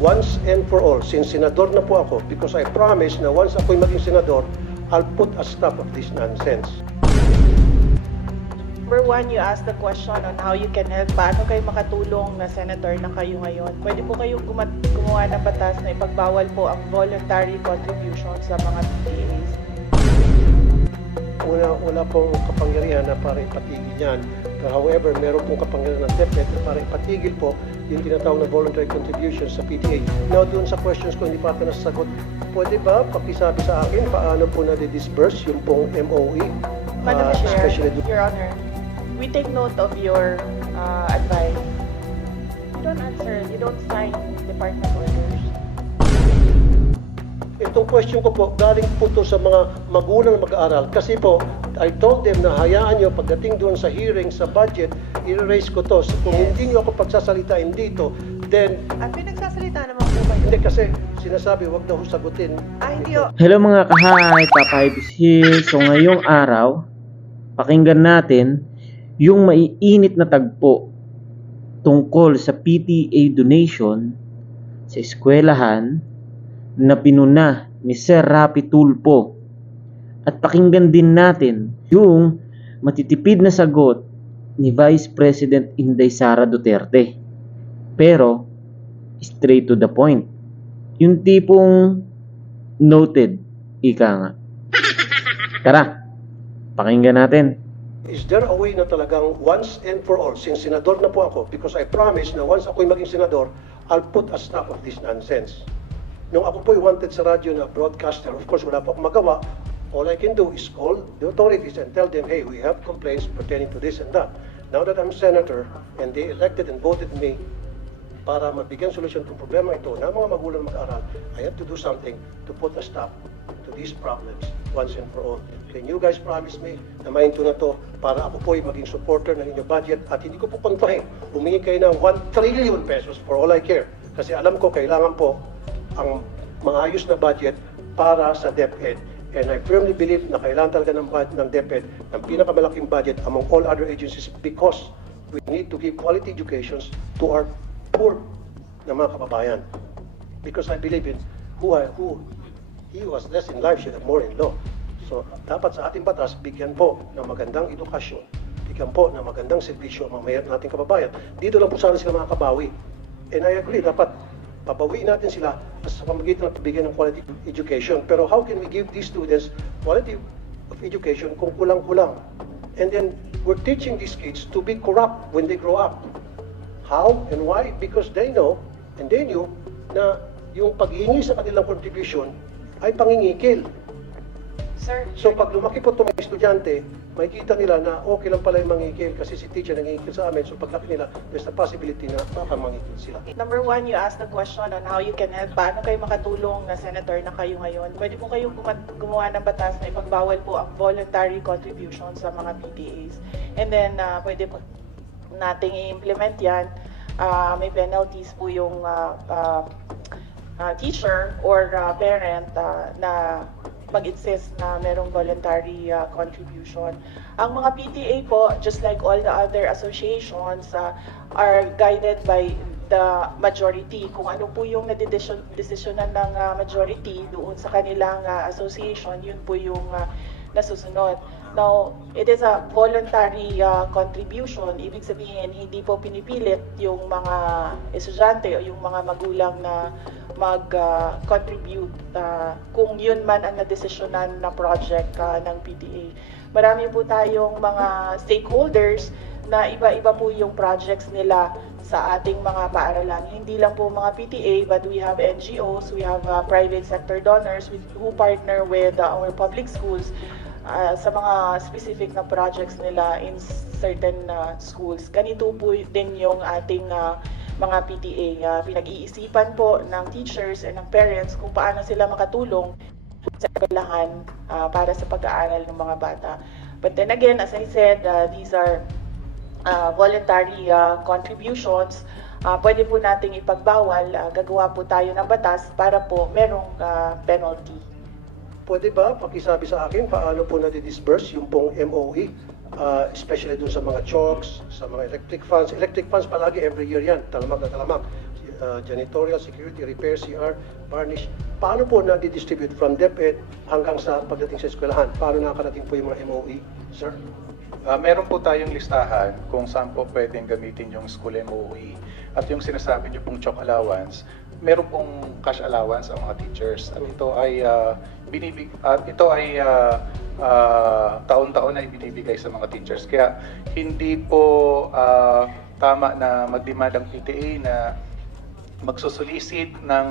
Once and for all, since senador na po ako, because I promise na once ako'y maging senador, I'll put a stop of this nonsense. Number one, you asked the question on how you can help. Paano kayo makatulong na senator na kayo ngayon? Pwede po kayong gumawa ng batas na ipagbawal po ang voluntary contribution sa mga PTAs. Wala pong kapangyarihan na para ipatigil yan. Pero however, meron pong kapangyarihan ng DepEd na para ipatigil po yung tinatawag na voluntary contribution sa PTA. Now, doon sa questions ko, hindi pa ito nasasagot. Pwede ba pakisabi sa akin paano po na-disburse yung pong MOE? Madam Chair, especially Your Honor, we take note of your advice. You don't answer, you don't sign department orders. Itong question ko po, galing po to sa mga magulang na mag-aaral. Kasi po, I told them na hayaan nyo pagdating doon sa hearing, sa budget, i-raise ko to. So, kung hindi nyo ako pagsasalitain dito, then, At pinagsasalita naman po ba yun? hindi kasi sinasabi, wag daw sagutin. Hindi ito. Hello mga kahay, Papa Ibis here. So ngayong araw, pakinggan natin yung maiinit na tagpo tungkol sa PTA donation sa eskwelahan na pinuna ni Sir Rapi Tulfo. At pakinggan din natin yung matitipid na sagot ni Vice President Inday Sara Duterte. Pero, straight to the point. Yung tipong noted, ika nga. Tara, pakinggan natin. Is there a way na talagang once and for all, since senador na po ako, because I promise na once ako'y maging senador, I'll put a stop of this nonsense. Nung ako po'y wanted sa radyo na broadcaster, of course wala pa akong magawa, all I can do is call the authorities and tell them, hey, we have complaints pertaining to this and that. Now that I'm senator and they elected and voted me para mabigyan solusyon ng problema ito na mga magulang mag-aral, I have to do something to put a stop to these problems once and for all. Can you guys promise me na mainto na to para ako po'y maging supporter ng inyong budget at hindi ko po kontrahin. Humingi kayo ng 1 trillion pesos for all I care. Kasi alam ko kailangan po ang maayos na budget para sa DepEd. And I firmly believe na kailangan talaga ng DepEd ng pinakamalaking budget among all other agencies because we need to give quality educations to our poor na mga kababayan. Because I believe in who he was less in life should have more in law. So dapat sa ating batas, bigyan po ng magandang edukasyon, bigyan po ng magandang serbisyo ang mga nating kababayan. Dito lang po sana sila makakabawi. And I agree, dapat pabawiin natin sila sa pamamagitan ng pagbigay ng quality education. Pero how can we give these students quality of education kung kulang-kulang? And then we're teaching these kids to be corrupt when they grow up. How and why? Because they know and they knew na yung paghihingi sa kanilang contribution ay pangingikil. Sir, So pag lumaki po itong mga estudyante, makikita nila na okay lang pala yung mangikil kasi si teacher nangikil sa amin. So paglaki nila, there's a possibility na baka mangikil sila. number one, you asked the question on how you can help. Paano kayo makatulong na senator na kayo ngayon? Pwede po kayong gumawa ng batas na ipagbawal po ang voluntary contribution sa mga PTAs. And then, pwede po nating i-implement yan. May penalties po yung teacher or parent na mag-insist na merong voluntary contribution. Ang mga PTA po, just like all the other associations, are guided by the majority. Kung ano po yung nadedesisyonan ng majority doon sa kanilang association, yun po yung nasusunod. Now, it is a voluntary contribution. Ibig sabihin, hindi po pinipilit yung mga estudyante o yung mga magulang na mag-contribute kung yun man ang nadesisyonan na project ng PTA. Marami po tayong mga stakeholders na iba-iba po yung projects nila sa ating mga paaralan. Hindi lang po mga PTA, but we have NGOs, we have private sector donors who partner with our public schools sa mga specific na projects nila in certain schools. Ganito po din yung ating mga PTA. Pinag-iisipan po ng teachers and ng parents kung paano sila makatulong sa eskwelahan para sa pag-aaral ng mga bata. But then again, as I said, these are voluntary contributions. Pwede po nating ipagbawal, gagawa po tayo ng batas para po merong penalty. Pwede ba pakisabi sa akin paano po na-disburse yung pong MOE? Especially dun sa mga chalks, sa mga electric funds. Electric funds palagi every year yan, talamak na talamak. janitorial, security, repair, CR, varnish. Paano po nadi-distribute from DepEd hanggang sa pagdating sa eskwelahan? Paano nakakarating po yung mga MOE, sir? Meron po tayong listahan kung saan po pwedeng gamitin yung school MOE. At yung sinasabi niyo pong chalk allowance, meron pong cash allowance ang mga teachers. At ito ay taon-taon na ibinibigay sa mga teachers. Kaya hindi po tama na mag-demand ang PTA na magsusolicit ng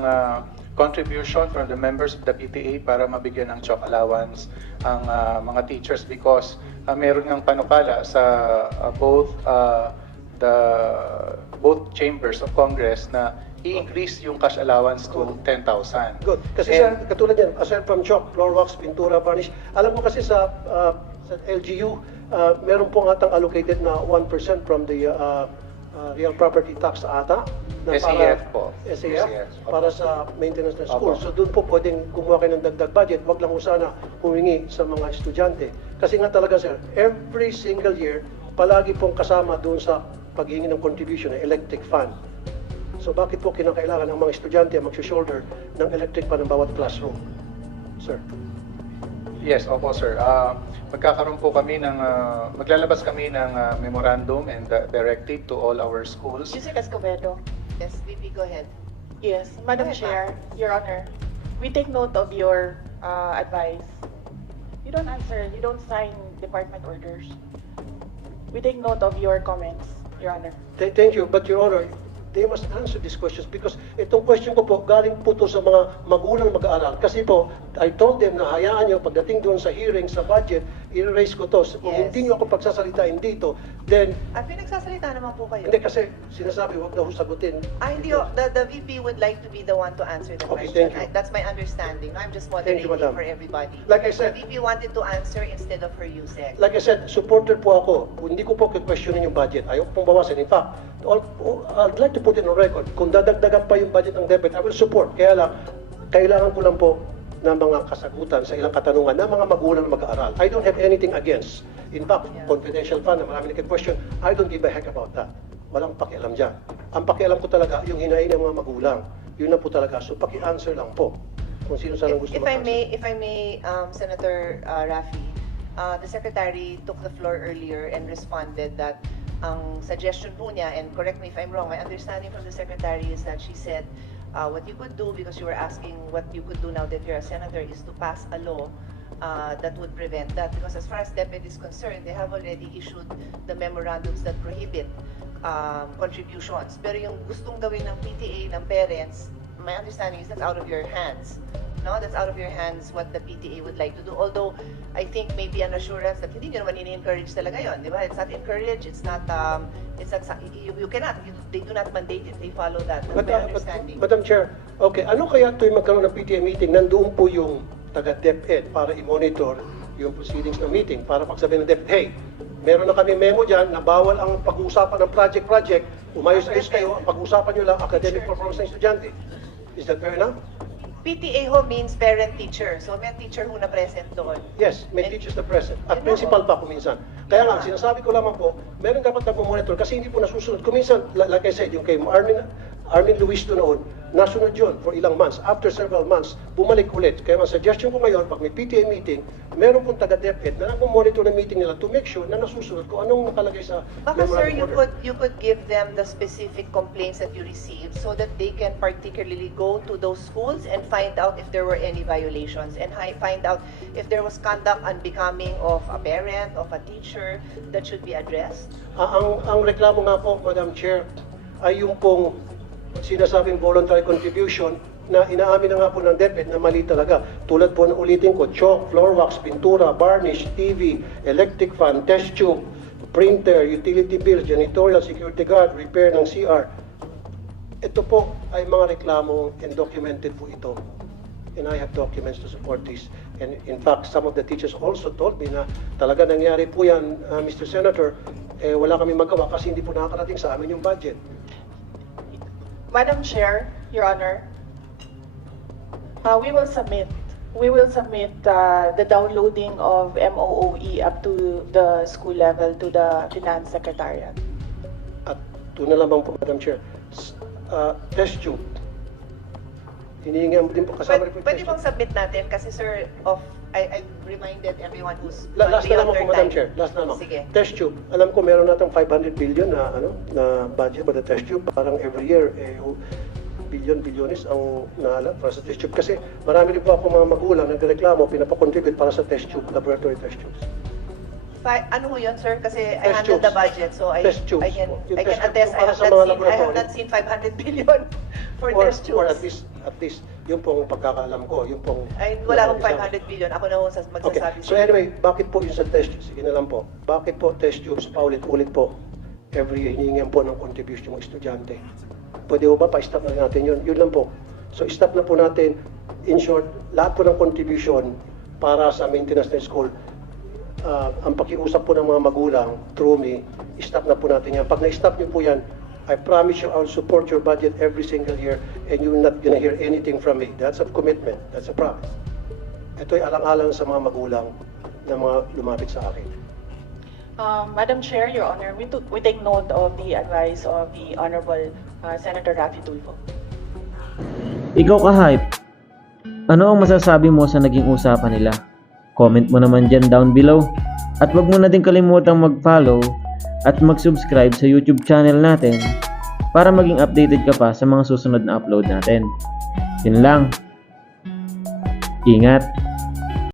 contribution from the members of the PTA para mabigyan ng chalk allowance ang mga teachers because meron ng panukala sa both chambers of Congress na i-increase yung cash allowance to 10,000. Good. Kasi sir, katulad yan, aside from chalk, floor wax, pintura, varnish, alam mo kasi sa LGU, meron pong atang allocated na 1% from the real property tax ata. Na SAF po. SAF, SAF. para sa maintenance ng school. Opo. So doon po pwedeng kumuha kayo ng dagdag budget. Wag lang po sana humingi sa mga estudyante. Kasi nga talaga sir, every single year, palagi pong kasama doon sa paghingi ng contribution ng electric fan. So bakit po kinakailangan ang mga estudyante mag-shoulder ng electric fan ng bawat classroom? Sir. Yes, opo sir. Magkakaroon po kami ng, maglalabas kami ng memorandum and directive to all our schools. Yusek Escobedo. Yes, VP, go ahead. Yes, Madam Go ahead, Chair, Your Honor, we take note of your advice. You don't answer, you don't sign department orders. We take note of your comments, Your Honor. Thank you, but Your Honor, they must answer these questions because itong question ko po, galing po to sa mga magulang mag-aaral. Kasi po, I told them na hayaan nyo, pagdating doon sa hearing, sa budget, i-raise ko to. Kung Yes. hindi nyo ako pagsasalitain dito, then, At pinagsasalita naman po kayo. hindi kasi sinasabi, huwag daw sagutin. Hindi, the VP would like to be the one to answer the Okay, question. thank you. That's my understanding. I'm just Thank you, moderating Madam. for everybody. Like I said- The VP wanted to answer instead of her Yusek. Like I said, supporter po ako. Hindi ko po questionin yung budget. Ayaw pong bawasan. In fact, I'd like to put it on record. Kung dadagdagan pa yung budget ng DepEd, I will support. Kaya lang, kailangan ko lang po ng mga kasagutan sa ilang katanungan ng mga magulang na mag-aaral. I don't have anything against. In fact, confidential fund na marami nag-question, I don't give a heck about that. Walang pakialam dyan. Ang pakialam ko talaga, yung hinahin ng mga magulang. Yun na po talaga. So, paki-answer lang po. Kung sino sana gusto If mag-answer. I may, Senator Raffy, the Secretary took the floor earlier and responded that ang suggestion po niya, and correct me if I'm wrong, my understanding from the Secretary is that she said what you could do, because you were asking what you could do now that you're a senator, is to pass a law that would prevent that. Because as far as DepEd is concerned, they have already issued the memorandums that prohibit contributions. Pero yung gustong gawin ng PTA, ng parents, my understanding is that's out of your hands. No, that's out of your hands what the PTA would like to do. Although, I think maybe an assurance that hindi nyo naman ini-encourage talaga yun, di ba? It's not encouraged, you cannot, they do not mandate it, they follow that. That's my understanding. Madam Chair, okay, ano kaya tuwing magkaroon ng PTA meeting, nandoon po yung taga-DepEd para i-monitor yung proceedings ng meeting, para pagsabihin ng DepEd, hey, meron na kami memo dyan na bawal ang pag-uusapan ng project, umayos-ayos kayo, ang pag-uusapan nyo lang academic performance ng estudyante. Is that fair enough? PTA ho means parent-teacher. So may teacher ho na present doon. Yes, may teachers na present. At principal pa kuminsan. Kaya nga, sinasabi ko lamang po, meron dapat nagmamonitor kasi hindi po nasusunod. Kuminsan, like I said, yung kay Armin Luis noon, nasunod yun for ilang months. After several months, bumalik ulit. Kaya ang suggestion ko ngayon, pag may PTA meeting, meron pong taga-DepEd na nagmamonitor ng meeting nila to make sure na nasusunod kung anong nakalagay sa Baka sir, memorandum order. you could give them the specific complaints that you received so that they can particularly go to those schools and find out if there were any violations and find out if there was conduct unbecoming of a parent, of a teacher that should be addressed. Ang reklamo nga po, Madam Chair, ay yung pong sinasabing voluntary contribution na inaamin na nga po ng DepEd na mali talaga. Tulad po ng ulitin ko, chalk, floor wax, pintura, varnish, TV, electric fan, test tube, printer, utility bills, janitorial, security guard, repair ng CR. Ito po ay mga reklamo and documented po ito. And I have documents to support this. And in fact, some of the teachers also told me na talaga nangyari po yan, Mr. Senator, wala kami magawa kasi hindi po nakakarating sa amin yung budget. Madam Chair, Your Honor, we will submit the downloading of MOOE up to the school level to the Finance Secretariat. At doon na lamang po, Madam Chair, test tube. Hinihingi din po kasama rin po yung Pwede test bang tube. submit natin? Kasi sir, I've reminded everyone who's Last the na naman other po, Madam time. Chair. Last na naman. Sige. Test tube. Alam ko meron natang 500 billion na budget for the test tube. Parang every year, bilyonis ang naalat para sa test tube. Kasi marami rin po ako mga magulang nagreklamo, pinapakontribute para sa test tube, laboratory test tubes. Ano ho yun, sir? Kasi I Test handled the tubes. budget, so Test tubes. I can Yung test tube attest. po para sa mga I have laboratory. not seen 500 billion for test tubes. Or at least, yung pong pagkakaalam ko, yung pong... Ay, wala akong 500 billion. Ako na ho Okay. magsasabi. So anyway, bakit po yung sa test tubes? Sige na lang po. Bakit po test tubes paulit-ulit po? Every year, hinihingan po ng contribution ng estudyante. Pwede po ba pa-stop na natin yun? Yun lang po. So stop na po natin. In short, lahat po ng contribution para sa maintenance ng school, ang pakiusap po ng mga magulang through me, stop na po natin yan. Pag na-stop niyo po yan, I promise you I'll support your budget every single year and you're not gonna hear anything from me. That's a commitment. That's a promise. Ito ay alang-alang sa mga magulang na mga lumapit sa akin. Madam Chair, Your Honor, we take note of the advice of the Honorable Senator Raffy Tulfo. Ikaw ka-hype. Ano ang masasabi mo sa naging usapan nila? Comment mo naman dyan down below. At wag mo na din kalimutang mag-follow at mag-subscribe sa YouTube channel natin para maging updated ka pa sa mga susunod na upload natin. Yun lang. Ingat!